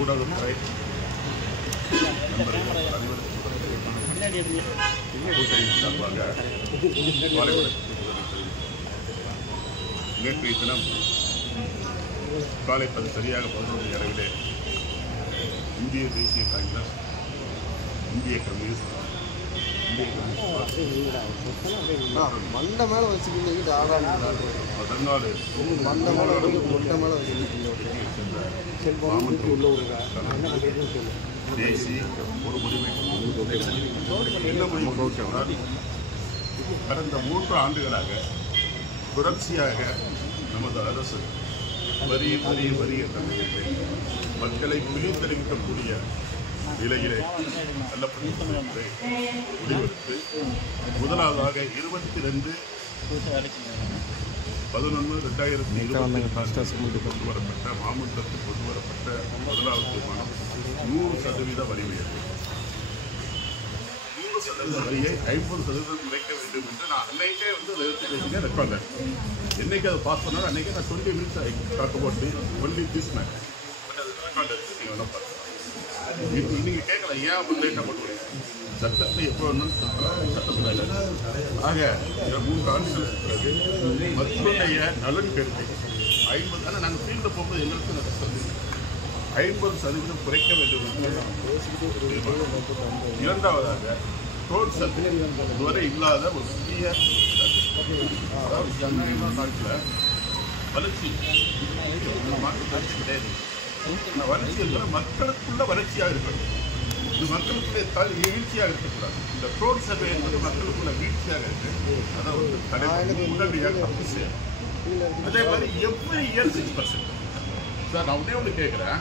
ஊடகத்துறை நண்பர்கள் கூட்டணி சார்பாக நேற்றைய தினம் காலை சரியாக 11 அளவிலே இந்திய தேசிய காங்கிரஸ், இந்திய கம்யூனிஸ்ட் மண்டை மேலே வச்சுக்கிட்டு ஆடாது மண்டை மேலே மொட்டை மேலே தேசிய ஒரு முடிவை என்ன முடிவு கடந்த 3 ஆண்டுகளாக தொடர்ச்சியாக நமது அரசு வரி என்ற மக்களை பிரித்தெடுக்கக்கூடிய நிலையிலே தள்ளப்பட்டு முடிவெடுத்து முதலாவதாக 22/11/2024 கொண்டு வரப்பட்ட மாமன்றத்தில் கொண்டு வரப்பட்ட முதலாவது தீர்மானம் 100% வரி உயர்வு. 100% வரியை 50% குறைக்க வேண்டும் என்று நான் அன்னைக்கே ரெக்கார்ட் என்னைக்கு அதை பாஸ் பண்ணாலும் அன்னைக்கு நான் 20 minutes talk about only this matter. But அது ரெக்கார்ட் எடுத்து நீங்கள் வேணா பார்க்கலாம். இப்போ நீங்கள் கேட்கலாம் ஏன் அப்போ லேட்டாக பண்ணுவீங்க? சட்டத்தை எப்போ வேணும்னு சொல்லலாம், சட்டத்தில் ஆக 3 ஆண்டுகளுக்கு பிறகு மக்களுடைய நலன் கருதி 50, ஆனால் நாங்கள் ஃபீல்டில் போகும்போது எங்களுக்கு 50% குறைக்க வேண்டும் என்று. இரண்டாவதாக டோல் சத்து இதுவரை இல்லாத ஒரு புதிய அதாவது ஜனநாயக நாட்டில் வளர்ச்சி மாற்று கிடையாது. இந்த வளர்ச்சி என்பது மக்களுக்குள்ள வளர்ச்சியாக இருக்கணும். இது மக்களுக்குள்ள வீழ்ச்சியாக இருக்கக்கூடாது. இந்த டோல் சபை என்பது மக்களுக்குள்ள வீழ்ச்சியாக இருக்கு. அதை வந்து தலைவர் உடனடியாக தப்பு செய்யணும். அதே மாதிரி எவ்ரி இயர் 6%. சார் நான் ஒன்றே ஒன்று கேட்குறேன்,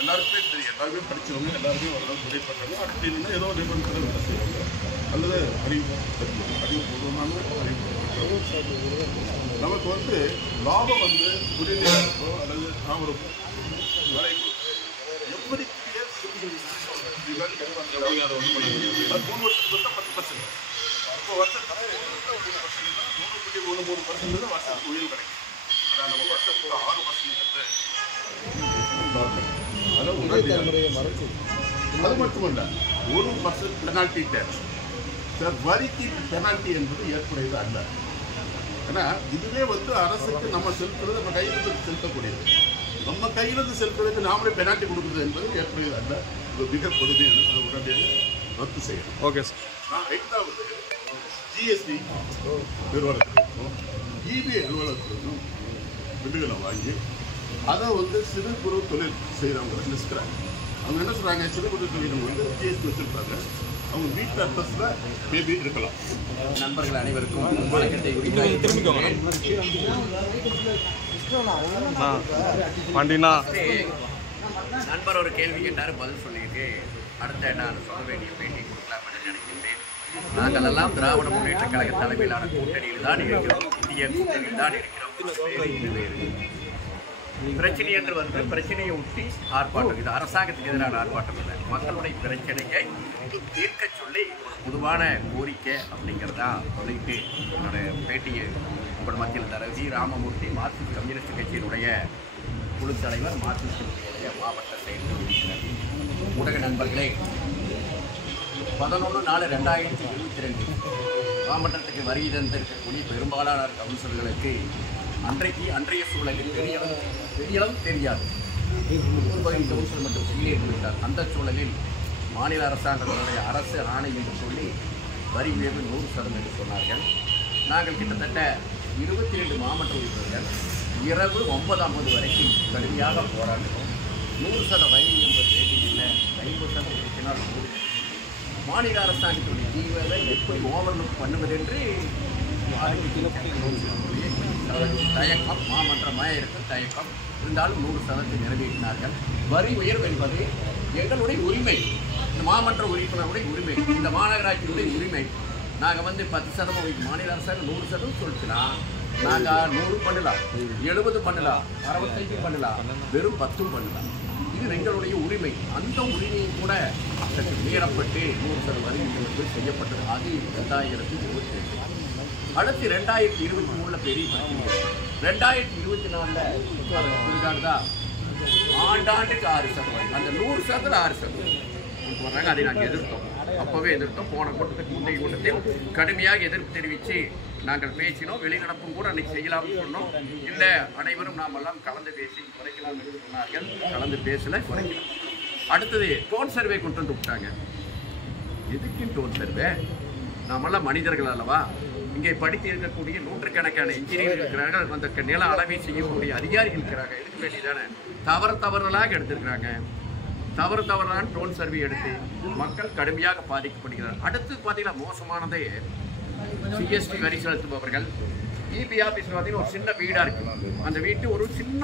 எல்லாருக்குமே தெரியும், எல்லாருமே படித்தவங்க எல்லாருமே ஓரளவு துறை பண்ணுறாங்க. அப்படின்னு ஏதோ நிபந்தனை வேலை செய்வாங்க அல்லது அறிவுபூர்வமான நமக்கு வந்து லாபம் வந்து புரிதோ அல்லது நான் ஒரு வேலை எப்படி அதை ஒன்றும் பண்ண முடியாது. அது 3 வருஷத்துக்கு தான் 10%. இப்போ வருஷத்துக்கு 3.13% வருஷத்துக்கு உயர்வு கிடைக்கும். அதான் நம்ம வருஷத்துக்கு 6%. அது மட்டுமல்ல, 1% பெனால்டி டேக்ஸ். சார் வரிக்கு பெனால்டி என்பது ஏற்புடையது அல்ல. ஏன்னா இதுவே வந்து அரசுக்கு நம்ம செலுத்துறது, நம்ம கையிலிருந்து செலுத்தக்கூடியது. நம்ம கையிலிருந்து செலுத்துறதுக்கு நாமளே பெனால்டி கொடுக்குறது என்பது ஏற்புடையது அல்ல. இது மிக கொடுமையான, அதை உடனடியாக ரத்து செய்யணும். Okay sir. நான் 5வது ஜிஎஸ்டி நிறுவனத்திற்கும் இபிஐ நிறுவனத்திற்கும் விடுதலை வாங்கி அதை வந்து சிறு குறு தொழில் செய்கிறவங்க லிஸ்ட்றாங்க. அவங்க என்ன சொல்கிறாங்க, சிறு குறு தொழில் வந்து ஜிஎஸ்டி வச்சுருப்பாங்க, அவங்க வீட்டு அட்ரஸில் மேபி இருக்கலாம். நண்பர்கள் அனைவருக்கும் வணக்கத்தை நண்பர் ஒரு கேள்வி கேட்டார், பதில் சொல்லிட்டு அடுத்த நான் சொல்ல வேண்டிய பேட்டி கொடுக்கலாம் என்று நினைக்கின்றேன். நாங்கள் எல்லாம் திராவிட முன்னேற்ற கழக தலைமையிலான கூட்டணியில் தான் இருக்கிறோம், இந்திய கூட்டணியில் தான் இருக்கிறோம். பிரச்சனை என்று வந்து பிரச்சனையை ஒட்டி ஆர்ப்பாட்டம், இது அரசாங்கத்துக்கு எதிரான ஆர்ப்பாட்டம் இல்லை, மக்களுடைய பிரச்சனையை தீர்க்க சொல்லி ஒரு பொதுவான கோரிக்கை அப்படிங்கிறதா சொல்லிட்டு என்னுடைய பேட்டியை உங்கள் மத்தியில் தர வி. ராமமூர்த்தி, மார்க்சிஸ்ட் கம்யூனிஸ்ட் கட்சியினுடைய குழு தலைவர், மார்க்சிஸ்ட் கட்சியினுடைய மாவட்ட செயலர். ஊடக நண்பர்களே, 11/4/2022 மாவட்டத்துக்கு வருகை தந்திருக்கக்கூடிய பெரும்பாலான கவுன்சிலர்களுக்கு அன்றைய சூழலில் பெரியளவு தெரியாது. ஒரு பகுதி கவுன்சிலர் மட்டும் சீலிட்டு விட்டார். அந்த சூழலில் மாநில அரசாங்கத்தினுடைய அரசு ஆணை என்று சொல்லி வரி உயர்வு 100% என்று சொன்னார்கள். நாங்கள் கிட்டத்தட்ட 22 மாவட்ட உறுப்பினர்கள் இரவு 9:50 வரைக்கும் கடுமையாக போராடுகிறோம். 100% வரி என்பது வேண்டியதில்லை, 50% இருக்கினால் மாநில அரசாங்கத்தினுடைய தீவிரத்தை எப்படி ஓவர்லுக் பண்ணுவதென்று தயக்கம், மாமன்றமாக இருக்கும் தயக்கம் இருந்தாலும் 100% நிறைவேற்றினார்கள். வரி உயர்வு என்பது எங்களுடைய உரிமை, இந்த மாமன்ற உறுப்பினருடைய உரிமை, இந்த மாநகராட்சியுடைய உரிமை. நாங்கள் வந்து 10% மாநில அரசாங்கம் 100% சொல்லிச்சுன்னா நாங்கள் 100 பண்ணலாம், 70 பண்ணலாம், 65 பண்ணலாம், வெறும் 10 பண்ணலாம். இது எங்களுடைய உரிமை. அந்த உரிமையும் கூட அதற்கு மீறப்பட்டு 100% வரி விதிப்பு செய்யப்பட்டது. அது 2022. அடுத்து 2023 பெரிய பிரச்சனை. 2024 தான் ஆண்டாண்டுக்கு 6%. அந்த 100% 6% வர்றாங்க. அதை நாங்கள் எதிர்த்தோம், அப்போவே எதிர்த்தோம். போன கூட்டத்துக்கு முந்தைய கூட்டத்தில் கடுமையாக எதிர்ப்பு தெரிவித்து நாங்கள் பேசினோம். வெளிநடப்பும் கூட அன்றைக்கி செய்யலாம்னு சொன்னோம். இல்லை, அனைவரும் நாமெல்லாம் கலந்து பேசி குறைக்கலாம் என்று சொன்னார்கள். கலந்து பேசலை, குறைக்கலாம். அடுத்தது டோன் சர்வே கொண்டு வந்து விட்டாங்க. எதுக்கு டோன் சர்வே? நாமெல்லாம் மனிதர்கள் அல்லவா? இங்கே படித்து இருக்கக்கூடிய நூற்றுக்கணக்கான இன்ஜினியர் இருக்கிறார்கள், அந்த நில அளவை செய்யக்கூடிய அதிகாரிகள் இருக்கிறாங்க. எதுக்கு வேண்டியதானே தவறுதலாக எடுத்திருக்கிறாங்க. தவறான டோன் சர்வே எடுத்து மக்கள் கடுமையாக பாதிக்கப்படுகிறார். அடுத்து பார்த்தீங்கன்னா மோசமானதே சிஎஸ்டி வரி செலுத்துபவர்கள். இபி ஆஃபீஸில் பார்த்தீங்கன்னா ஒரு சின்ன வீடாக இருக்குது. அந்த வீட்டு ஒரு சின்ன